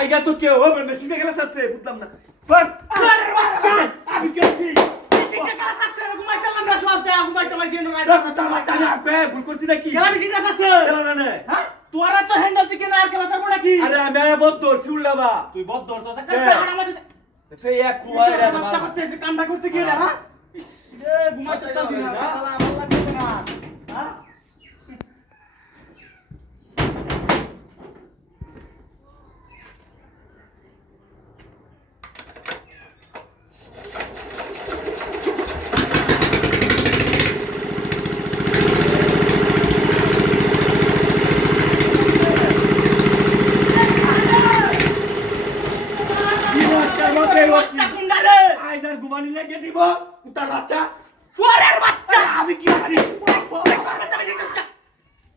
আইগা তো কেউ মেশিনে গেলে সাথে বুঝলাম না বাট আমি গেছি মেশিনটা কারা ছাড়ছে ঘুমাইতাম না সব দেয়া ঘুমাইতাম আইছি না তার বাচ্চা না আপে ভুল করছি নাকি খেলা মেশিনটা ছাড়ছে খেলা জানে হ্যাঁ তোরা তো হ্যান্ডেল থেকে না আর খেলা ছাড়বো নাকি আরে আমি বদ ধরছি উল্লাবা তুই বদ ধরছস একটা সাড়া আমাদের সেই এক কুয়ায় রে বাচ্চা করতে এসে কামটা করছে কি রে হ্যাঁ ইস রে ঘুমাইতাছি না শালা আমার লাগছে না হ্যাঁ বাচ্চা কুন্ডা রে আইদার ঘুমানি লাগে দিব কুতার বাচ্চা শুয়ারের বাচ্চা আমি কি করি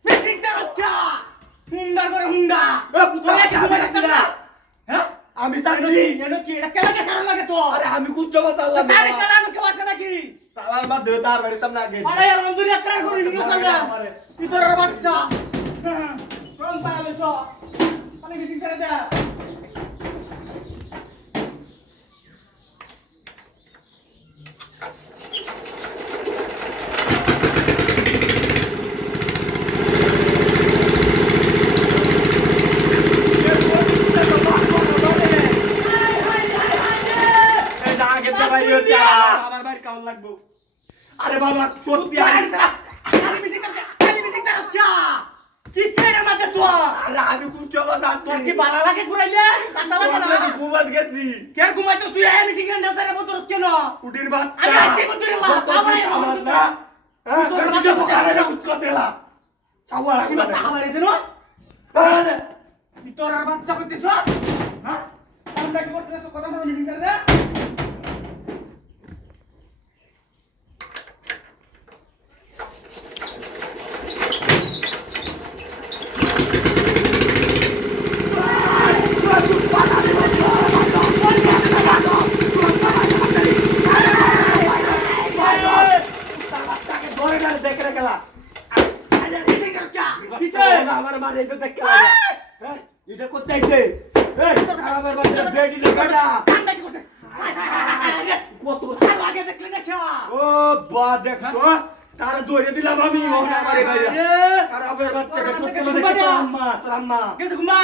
মেশিন চালাচ্ছা হুন্ডার করে হুন্ডা পুতা কি ঘুমাইতাম না হ্যাঁ আমি জানি এনো কি এটা কেলা কে সারা লাগে তো আরে আমি কুচ্চবা চাললাম সারি কালানো কেউ আছে নাকি চালার মা দে তার বাড়িতাম না আগে আরে আর মন্দুরি একরা করে নিয়ে সাজা ইতর বাচ্চা রং পালে তো মানে মেশিন করে দে আমার বাড়ি কেমন লাগবো আরে বাবা সত্যি খালি মেশিন চালাচ্ছা কি ছেড়ে মাঝে তো আরে আমি কুচ্চবা তোর কি যাচ্ছি বালা লাগে ঘুরাইলে কান্দা লাগে না ঘুমাত গেছি কে ঘুমাইতো তুই এই মেশিন কেন দাঁড়ারে বদর কেন উটির বাচ্চা আমি আইছি বদরে লা সাবারে আমার না হ্যাঁ বেশি তো কানে না কুচ্চতেলা চাওয়া কি বাসা খাবারে ছিল আরে তোর বাচ্চা করতেছ হ্যাঁ আমরা কি করতেছ তো কথা বলে মিটিং করে দেখে গেলা আমার মারে এটা দেখে হ্যাঁ এটা করতে আইছে এই খারাপের বাচ্চা বেডি লাগাটা কান্না কি করতে কত আগে দেখলে না খেয়া ও বা দেখো তার দৌড়ে দিলাম আমি ওখানে মারে ভাইয়া খারাপের বাচ্চা করতে তোর আম্মা গেছে ঘুমা